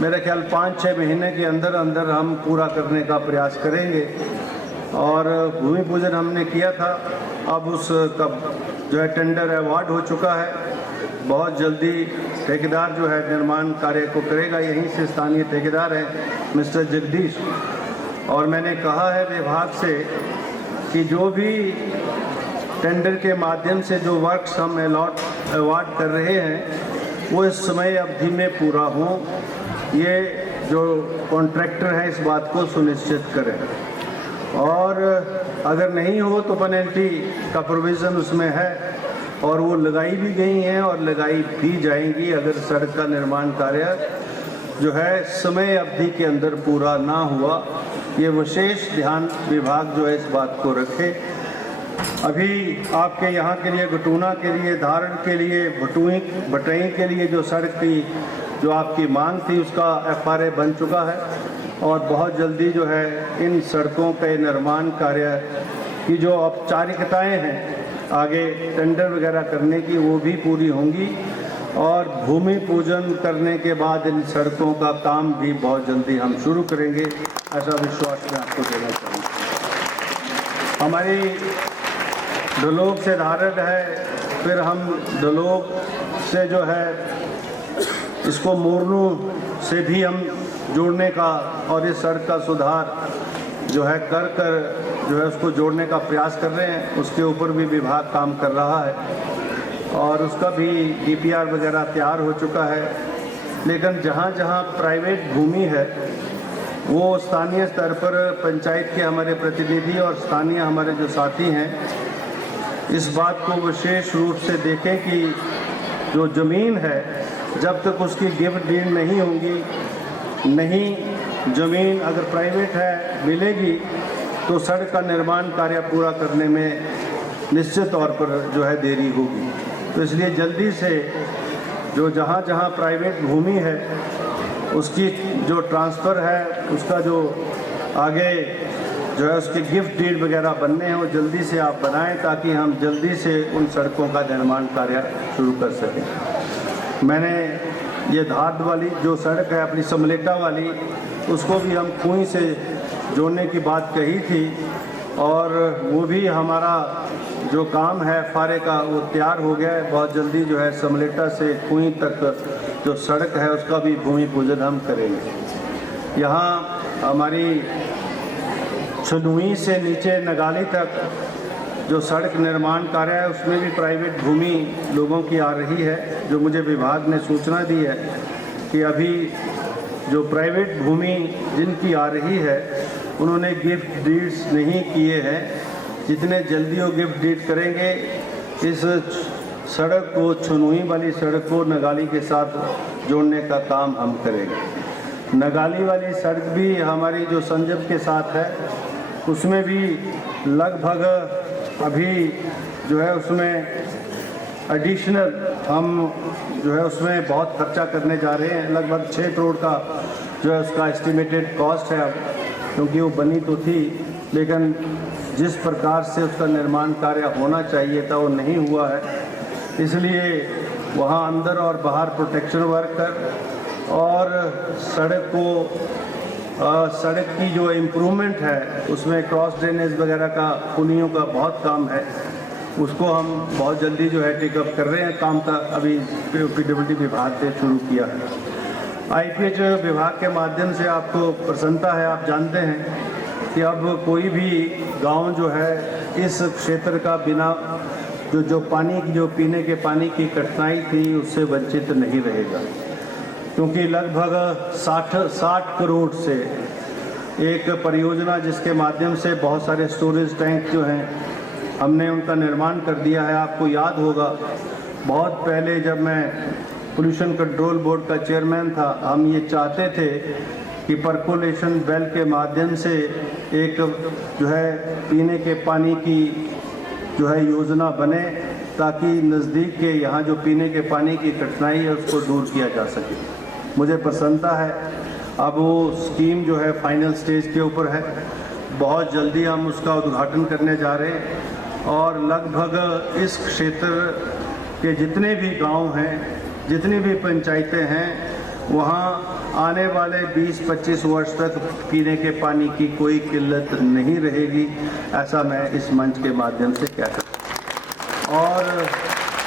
मेरे ख्याल 5-6 महीने के अंदर अंदर हम पूरा करने का प्रयास करेंगे। और भूमि पूजन हमने किया था, अब उसका जो है टेंडर अवार्ड हो चुका है। बहुत जल्दी ठेकेदार जो है निर्माण कार्य को करेगा, यहीं से स्थानीय ठेकेदार हैं मिस्टर जगदीश। और मैंने कहा है विभाग से कि जो भी टेंडर के माध्यम से जो वर्क्स हम अवार्ड कर रहे हैं वो इस समय अवधि में पूरा हों, ये जो कॉन्ट्रैक्टर है इस बात को सुनिश्चित करें। और अगर नहीं हो तो पेनल्टी का प्रोविज़न उसमें है और वो लगाई भी गई हैं और लगाई भी जाएंगी अगर सड़क का निर्माण कार्य जो है समय अवधि के अंदर पूरा ना हुआ। ये विशेष ध्यान विभाग जो है इस बात को रखे। अभी आपके यहाँ के लिए गटूना के लिए, धारण के लिए, भटई के लिए जो सड़क की जो आपकी मांग थी उसका FRA बन चुका है और बहुत जल्दी जो है इन सड़कों के निर्माण कार्य की जो औपचारिकताएं हैं आगे टेंडर वगैरह करने की वो भी पूरी होंगी और भूमि पूजन करने के बाद इन सड़कों का काम भी बहुत जल्दी हम शुरू करेंगे, ऐसा विश्वास मैं आपको देना चाहूँगा। हमारी डलोग से धारण है, फिर हम डलोग से जो है इसको मोरनू से भी हम जोड़ने का और इस सड़क का सुधार जो है कर जो है उसको जोड़ने का प्रयास कर रहे हैं। उसके ऊपर भी विभाग काम कर रहा है और उसका भी DPR वगैरह तैयार हो चुका है। लेकिन जहाँ जहाँ प्राइवेट भूमि है वो स्थानीय स्तर पर पंचायत के हमारे प्रतिनिधि और स्थानीय हमारे जो साथी हैं इस बात को विशेष रूप से देखें कि जो ज़मीन है जब तक उसकी गिफ्ट डीड नहीं होगी, नहीं ज़मीन अगर प्राइवेट है मिलेगी तो सड़क का निर्माण कार्य पूरा करने में निश्चित तौर पर जो है देरी होगी। तो इसलिए जल्दी से जो जहाँ जहाँ प्राइवेट भूमि है उसकी जो ट्रांसफ़र है उसका जो आगे जो है उसके गिफ्ट डीड वगैरह बनने हैं वो जल्दी से आप बनाएं ताकि हम जल्दी से उन सड़कों का निर्माण कार्य शुरू कर सकें। मैंने ये धाद वाली जो सड़क है अपनी समलेटा वाली उसको भी हम कुएं से जोड़ने की बात कही थी और वो भी हमारा जो काम है FRA का वो तैयार हो गया है। बहुत जल्दी जो है समलेटा से कुएं तक जो सड़क है उसका भी भूमि पूजन हम करेंगे। यहाँ हमारी छनुई से नीचे नगाली तक जो सड़क निर्माण कार्य है उसमें भी प्राइवेट भूमि लोगों की आ रही है। जो मुझे विभाग ने सूचना दी है कि अभी जो प्राइवेट भूमि जिनकी आ रही है उन्होंने गिफ्ट डीड्स नहीं किए हैं। जितने जल्दी वो गिफ्ट डीड करेंगे इस सड़क को, छनुई वाली सड़क को नगाली के साथ जोड़ने का काम हम करेंगे। नगाली वाली सड़क भी हमारी जो संजब के साथ है उसमें भी लगभग अभी जो है उसमें एडिशनल हम जो है उसमें बहुत खर्चा करने जा रहे हैं। लगभग 6 करोड़ का जो है उसका एस्टिमेटेड कॉस्ट है अब, क्योंकि वो बनी तो थी लेकिन जिस प्रकार से उसका निर्माण कार्य होना चाहिए था वो नहीं हुआ है। इसलिए वहाँ अंदर और बाहर प्रोटेक्शन वर्कर और सड़क को सड़क की जो इम्प्रूवमेंट है उसमें क्रॉस ड्रेनेज वगैरह का, पुलियों का बहुत काम है, उसको हम बहुत जल्दी जो है टेकअप कर रहे हैं। काम का अभी PWD विभाग ने शुरू किया है। IPH विभाग के माध्यम से आपको प्रसन्नता है, आप जानते हैं कि अब कोई भी गांव जो है इस क्षेत्र का बिना जो पानी की, जो पीने के पानी की कठिनाई थी उससे वंचित नहीं रहेगा, क्योंकि लगभग 60 करोड़ से एक परियोजना जिसके माध्यम से बहुत सारे स्टोरेज टैंक जो हैं हमने उनका निर्माण कर दिया है। आपको याद होगा बहुत पहले जब मैं पोल्यूशन कंट्रोल बोर्ड का चेयरमैन था, हम ये चाहते थे कि परकोलेशन वेल के माध्यम से एक जो है पीने के पानी की जो है योजना बने ताकि नज़दीक के यहाँ जो पीने के पानी की कठिनाई है उसको दूर किया जा सके। मुझे प्रसन्नता है अब वो स्कीम जो है फाइनल स्टेज के ऊपर है। बहुत जल्दी हम उसका उद्घाटन करने जा रहे हैं और लगभग इस क्षेत्र के जितने भी गांव हैं जितनी भी पंचायतें हैं वहाँ आने वाले 20-25 वर्ष तक पीने के पानी की कोई किल्लत नहीं रहेगी, ऐसा मैं इस मंच के माध्यम से कह सकता हूँ। और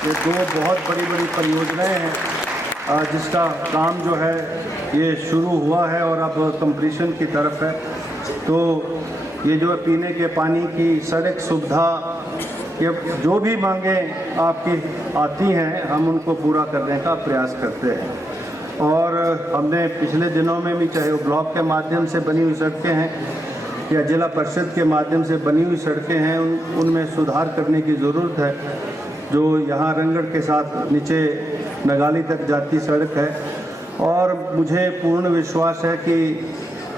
ये दो बहुत बड़ी बड़ी परियोजनाएं हैं जिसका काम जो है ये शुरू हुआ है और अब कंप्लीशन की तरफ है। तो ये जो पीने के पानी की सड़क सुविधा, ये जो भी मांगें आपकी आती हैं हम उनको पूरा करने का प्रयास करते हैं। और हमने पिछले दिनों में भी, चाहे वो ब्लॉक के माध्यम से बनी हुई सड़कें हैं या जिला परिषद के माध्यम से बनी हुई सड़कें हैं, उनमें सुधार करने की ज़रूरत है। जो यहाँ रंगड़ के साथ नीचे नगाली तक जाती सड़क है, और मुझे पूर्ण विश्वास है कि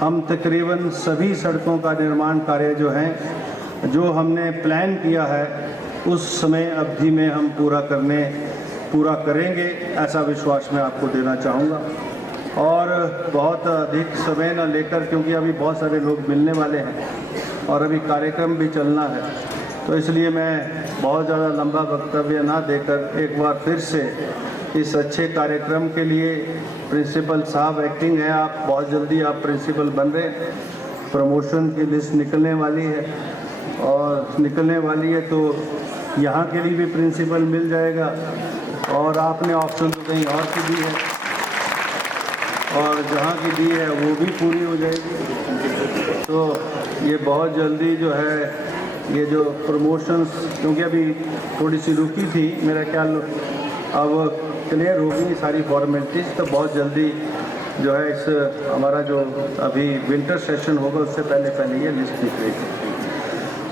हम तकरीबन सभी सड़कों का निर्माण कार्य जो है, जो हमने प्लान किया है उस समय अवधि में हम पूरा करेंगे, ऐसा विश्वास मैं आपको देना चाहूँगा। और बहुत अधिक समय न लेकर, क्योंकि अभी बहुत सारे लोग मिलने वाले हैं और अभी कार्यक्रम भी चलना है, तो इसलिए मैं बहुत ज़्यादा लंबा वक्तव्य ना देकर एक बार फिर से इस अच्छे कार्यक्रम के लिए प्रिंसिपल साहब एक्टिंग है, आप बहुत जल्दी आप प्रिंसिपल बन रहे हैं, प्रमोशन की लिस्ट निकलने वाली है और निकलने वाली है, तो यहाँ के लिए भी प्रिंसिपल मिल जाएगा। और आपने ऑप्शन तो कहीं और की दी है और जहाँ की दी है वो भी पूरी हो जाएगी। तो ये बहुत जल्दी जो है ये जो प्रमोशंस, क्योंकि अभी थोड़ी सी रुकी थी, मेरा ख्याल अब क्लियर होगी सारी फॉर्मेलिटीज़, तो बहुत जल्दी जो है इस हमारा जो अभी विंटर सेशन होगा उससे पहले ये लिस्ट निकलेगी।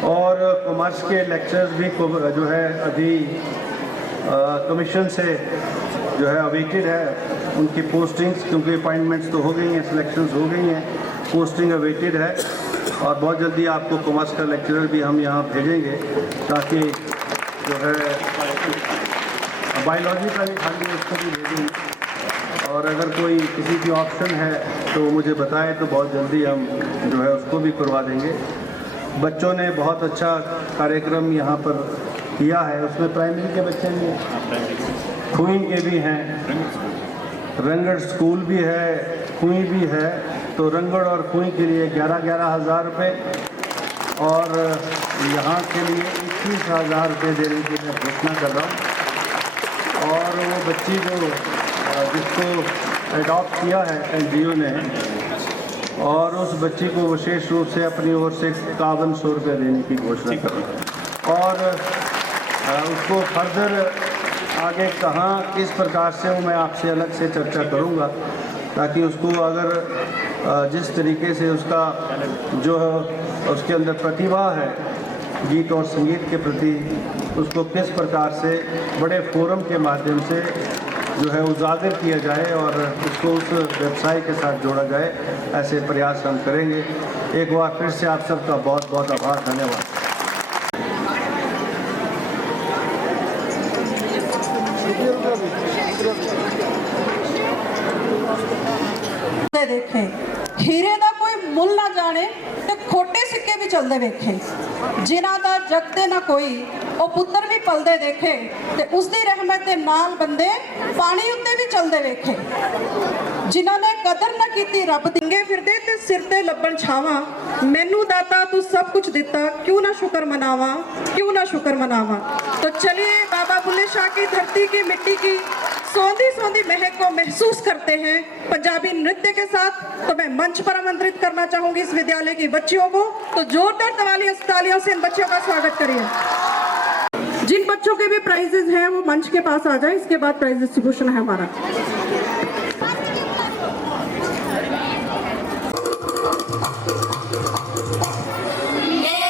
और कॉमर्स के लेक्चर्स भी जो है अभी कमीशन से जो है अवेटेड है उनकी पोस्टिंग्स, क्योंकि अपॉइंटमेंट्स तो हो गई हैं, सिलेक्शंस हो गई हैं, पोस्टिंग अवेटेड है। और बहुत जल्दी आपको कॉमर्स का लेक्चरर भी हम यहाँ भेजेंगे, ताकि जो है बायोलॉजी का भी खाली उसको भी भेजेंगे। और अगर कोई किसी की ऑप्शन है तो मुझे बताएं, तो बहुत जल्दी हम जो है उसको भी करवा देंगे। बच्चों ने बहुत अच्छा कार्यक्रम यहाँ पर किया है, उसमें प्राइमरी के बच्चे भी हैं, खुई के भी हैं, रंगड़ स्कूल भी है, खुई भी है। तो रंगड़ और खुई के लिए 11-11 हज़ार रुपये और यहाँ के लिए 21,000 रुपये देने की मैं घोषणा कर रहा हूँ। और वो बच्ची जो जिसको एडॉप्ट किया है NGO ने, और उस बच्ची को विशेष रूप से अपनी ओर से 5100 रुपये देने की घोषणा कर रहा हूँ। और उसको फर्दर आगे कहाँ किस प्रकार से वो मैं आपसे अलग से चर्चा करूँगा, ताकि उसको अगर जिस तरीके से उसका जो उसके अंदर प्रतिभा है गीत और संगीत के प्रति, उसको किस प्रकार से बड़े फोरम के माध्यम से जो है उजागर किया जाए और उसको उस व्यवसाय के साथ जोड़ा जाए, ऐसे प्रयास हम करेंगे। एक बार फिर से आप सबका बहुत बहुत आभार, धन्यवाद। देखे हीरे ਦਾ ਕੋਈ ਮੁੱਲ ਨਾ ਜਾਣੇ ਤੇ ਖੋਟੇ ਸਿੱਕੇ ਵੀ ਚੱਲਦੇ ਵੇਖੇ, ਜਿਨ੍ਹਾਂ ਦਾ ਜਗਦੇ ਨਾ ਕੋਈ ਉਹ ਪੁੱਤਰ ਵੀ ਪਲਦੇ ਦੇਖੇ, ਤੇ ਉਸ ਦੀ ਰਹਿਮਤ ਦੇ ਨਾਲ ਬੰਦੇ ਪਾਣੀ ਉੱਤੇ ਵੀ ਚੱਲਦੇ ਵੇਖੇ, ਜਿਨ੍ਹਾਂ ਨੇ ਕਦਰ ਨਾ ਕੀਤੀ ਰੱਬ ਦਿੰਗੇ ਫਿਰਦੇ ਤੇ ਸਿਰ ਤੇ ਲੱਭਣ ਛਾਵਾਂ। ਮੈਨੂੰ ਦਾਤਾ ਤੂੰ सब कुछ ਦਿੱਤਾ, क्यों ना शुक्र मनावा, क्यों ना शुक्र मनावा। तो चलिए बाबा बुल्ले शाह की धरती की मिट्टी की सौंधी सौंधी महक को महसूस करते हैं पंजाबी नृत्य के साथ। तो मैं मंच पर आमंत्रित करना चाहूंगी इस विद्यालय की बच्चियों को, तो जोरदार तालियों से इन बच्चों का स्वागत करिए। जिन बच्चों के भी प्राइजेस हैं वो मंच के पास आ जाए, इसके बाद प्राइज डिस्ट्रीब्यूशन है हमारा। Yeah.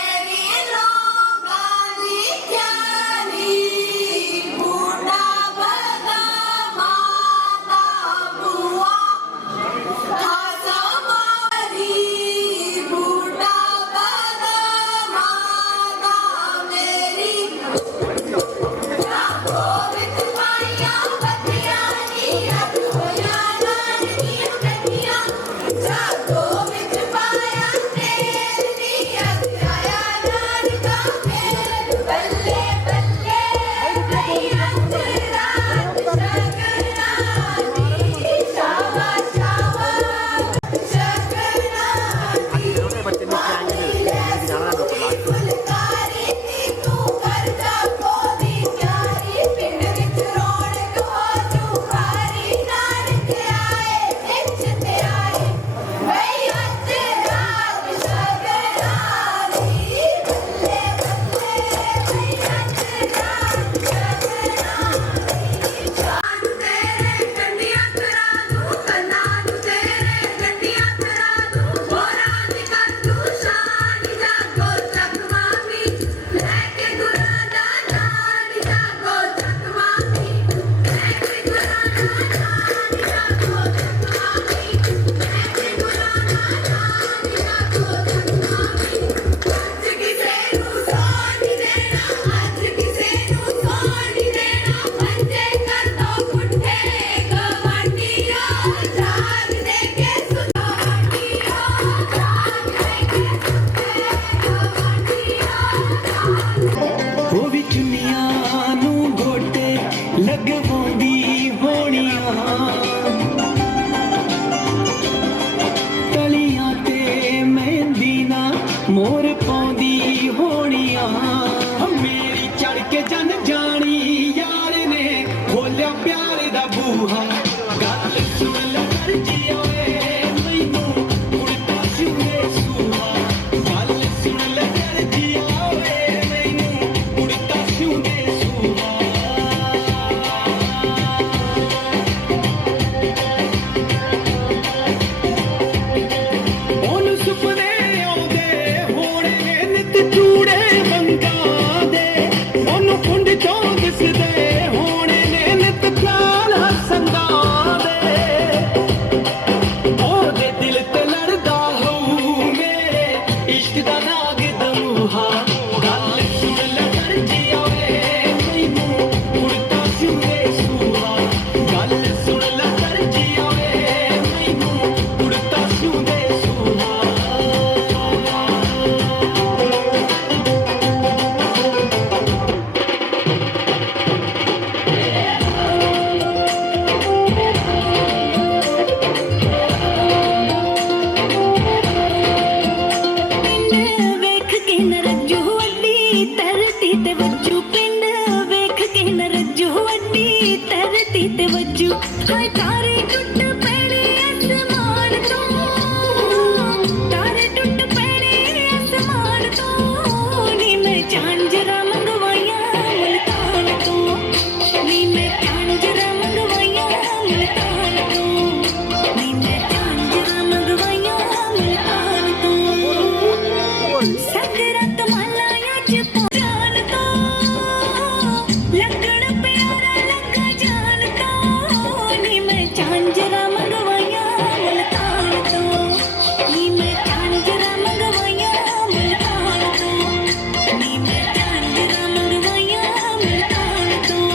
ਚੂੜੇ ਬੰਗਾ ਦੇ ਉਹਨੂੰ ਕੁੰਡ ਚੋਂ ਦਿਸਦੇ ਹੋਣੇ ਨੇ ਨਿਤ ਖਿਆਲ ਹੱਸੰਦਾ ਦੇ ਉਹਦੇ ਦਿਲ ਤੇ ਲੜਦਾ ਹੋਊ ਮੇਰੇ ਇਸ਼ਕ ਦਾ ਨਾਗ ਦਮੂਹਾ ਗੱਲ ਸੁਣ ਲੈ ਕਰਜੀਆ ਵੇ ਮੈਨੂੰ ਉੜਤਾ ਸਿਉਂਦੇ ਸੂਹਾ ਗੱਲ ਸੁਣ ਲੈ ਕਰਜੀਆ ਵੇ ਮੈਨੂੰ ਉੜਤਾ ਸਿਉਂਦੇ ਸੂਹਾ ਪਿੰਡ ਵੇਖ ਕੇ ਨ ਰੱਜੂ ਅੱਡੀ ਧਰਤੀ ਤੇ ਵੱਜੂ ਪਿੰਡ ਵੇਖ ਕੇ ਨ ਰੱਜੂ ਅੱਡੀ ਧਰਤੀ ਤੇ ਵੱਜੂ ਹਾਏ ਤਾਰੇ ਟੁੱਟ ਪੈਣੇ ਅਸਮਾਨ ਤੋਂ ਤਾਰੇ ਟੁੱਟ ਪੈਣੇ ਅਸਮਾਨ ਤੋਂ ਨੀ ਮੈਂ ਝਾਂਜਰਾਂ ਮੰਗਵਾਈਆਂ ਮੁਲਤਾਨ ਤੋਂ ਨੀ ਮੈਂ ਝਾਂਜਰਾਂ ਮੰਗਵਾਈਆਂ ਮੁਲਤਾਨ ਤੋਂ ਨੀ ਮੈਂ ਝਾਂਜਰਾਂ ਮੰਗਵਾਈਆਂ ਮੁਲਤਾਨ ਤੋਂ ਸਕਰਤ ਮਲਾਇਆ ਚ ਜਾਨ ਤੋਂ ਲੱਗਣ ਪਿਆਰਾ ਲੱਗਾ ਜਾਨ ਤੋਂ ਨੀ ਮੈਂ ਝਾਂਜਰਾਂ ਮੰਗਵਾਈਆਂ ਮੁਲਤਾਨ ਤੋਂ ਨੀ ਮੈਂ ਝਾਂਜਰਾਂ ਮੰਗਵਾਈਆਂ ਮੁਲਤਾਨ ਤੋਂ ਨੀ ਮੈਂ ਝਾਂਜਰਾਂ ਮੰਗਵਾਈਆਂ ਮੁਲਤਾਨ ਤੋਂ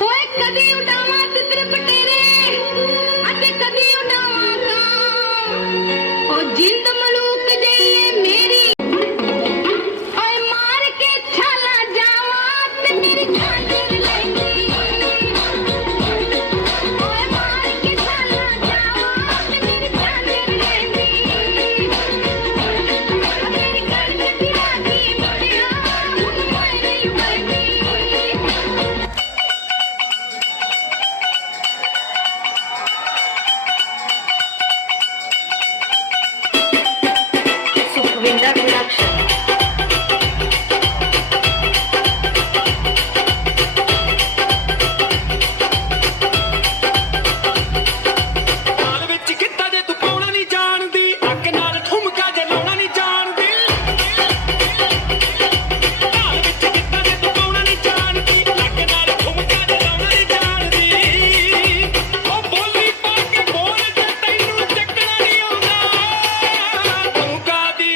ਓਏ ਕਦੀ ਉਡਾਵਾਂ ਤਿੱਤਰ ਪਟੇਰੇ ਅਤੇ ਕਦੀ ਉਡਾਵਾਂ ਕਾਂ ਓ ਜਿੰਦ ਮਲੂਕ ਜਈਏ ਮੇਰੀ ਓਏ ਮਾਰ ਕੇ ਛਾਲਾ ਜਾਵਾਂ ਤੇ ਮੇਰੀ ਝਾਂਜਰ ਲੈਂਦੀ ਓਏ ਮਾਰ ਕੇ ਛਾਲਾ ਜਾਵਾਂ ਤੇ ਮੇਰੀ ਝਾਂਜਰ ਲੈਂਦੀ ਮੇਰੀ ਗੱਲ ਤੇ ਰਾਜੀ ਮੁੰਡਿਆ ਓਏ ਨਹੀਂ ਮਰਦੀ ਸੁਖਵਿੰਦਰ ਪ੍ਰੋਡਕਸ਼ਨ ਹਾਲ ਵਿੱਚ ਕਿੱਦਾਂ ਜੇ ਤੂੰ ਪਾਉਣਾ ਨਹੀਂ ਜਾਣਦੀ ਅੱਗ ਨਾਲ ਠੁਮਕਾ ਜੇ ਲਾਉਣਾ ਨਹੀਂ ਜਾਣਦੀ ਹਾਲ ਵਿੱਚ ਕਿੱਦਾਂ ਜੇ ਤੂੰ ਪਾਉਣਾ ਨਹੀਂ ਜਾਣਦੀ ਅੱਗ ਨਾਲ ਠੁਮਕਾ ਜੇ ਲਾਉਣਾ ਨਹੀਂ ਜਾਣਦੀ ਉਹ ਬੋਲੀ ਪਾ ਕੇ ਬੋਲ ਜੇ ਤੈਨੂੰ ਚੱਕਣਾ ਨਹੀਂ ਆਉਂਦਾ ਤੂੰ ਕਾਦੀ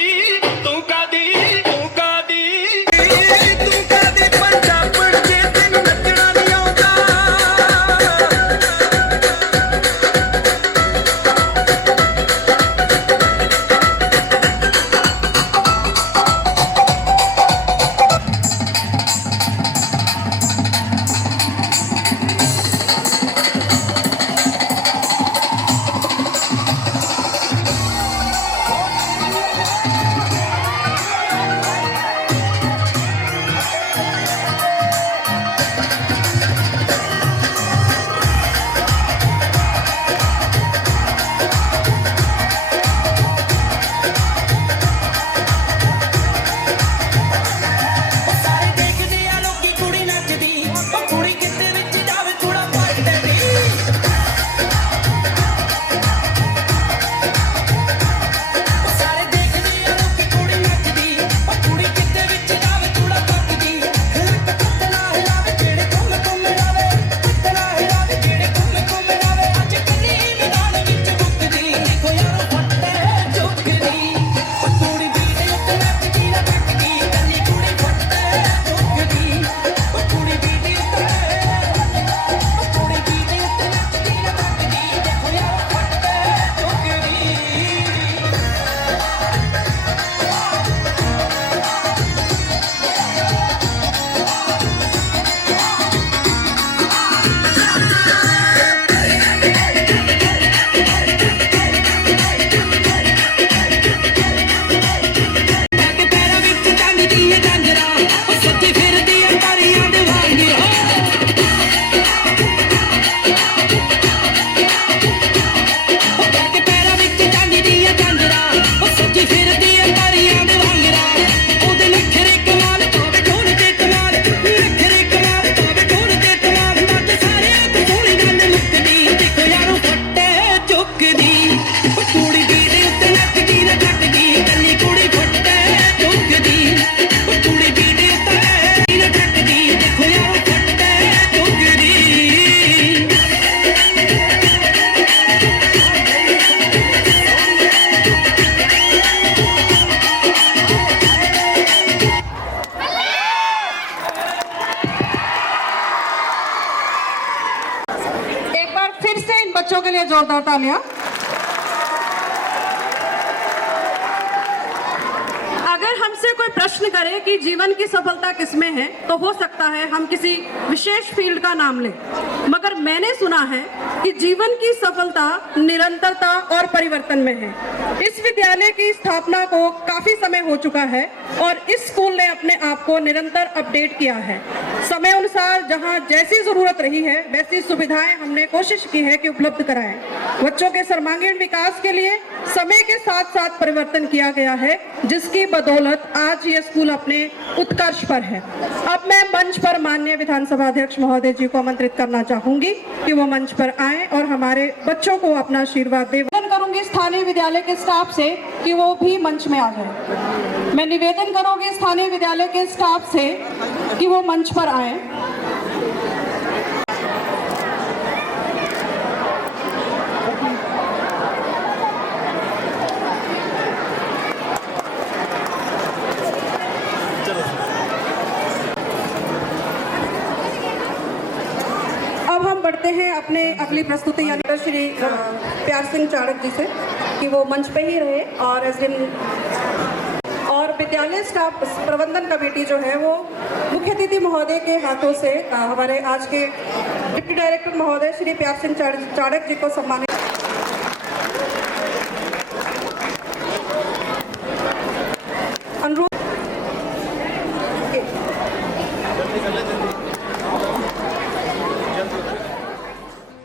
तालियां। अगर हमसे कोई प्रश्न करे कि जीवन की सफलता किसमें है, तो हो सकता है हम किसी विशेष फील्ड का नाम लें, मगर मैंने सुना है कि जीवन की सफलता निरंतरता और परिवर्तन में है। इस विद्यालय की स्थापना को काफी समय हो चुका है और इस स्कूल ने अपने आप को निरंतर अपडेट किया है। समय अनुसार जहां जैसी जरूरत रही है वैसी सुविधाएं हमने कोशिश की है कि उपलब्ध कराएं। बच्चों के सर्वांगीण विकास के लिए समय के साथ साथ परिवर्तन किया गया है, जिसकी बदौलत आज ये स्कूल अपने उत्कर्ष पर है। अब मैं मंच पर माननीय विधानसभा अध्यक्ष महोदय जी को आमंत्रित करना चाहूंगी कि वो मंच पर आए और हमारे बच्चों को अपना आशीर्वाद दें। निवेदन करूंगी स्थानीय विद्यालय के स्टाफ से कि वो भी मंच में आ जाए। मैं निवेदन करूंगी स्थानीय विद्यालय के स्टाफ से कि वो मंच पर आए। अब हम बढ़ते हैं अपने अगली प्रस्तुति यानी श्री प्यार सिंह चाड़क जी से कि वो मंच पे ही रहे और और विद्यालय स्टाफ प्रबंधन कमेटी जो है वो मुख्य अतिथि महोदय के हाथों से हमारे आज के डिप्टी डायरेक्टर महोदय श्री प्यार सिंह चाड़क जी को सम्मानित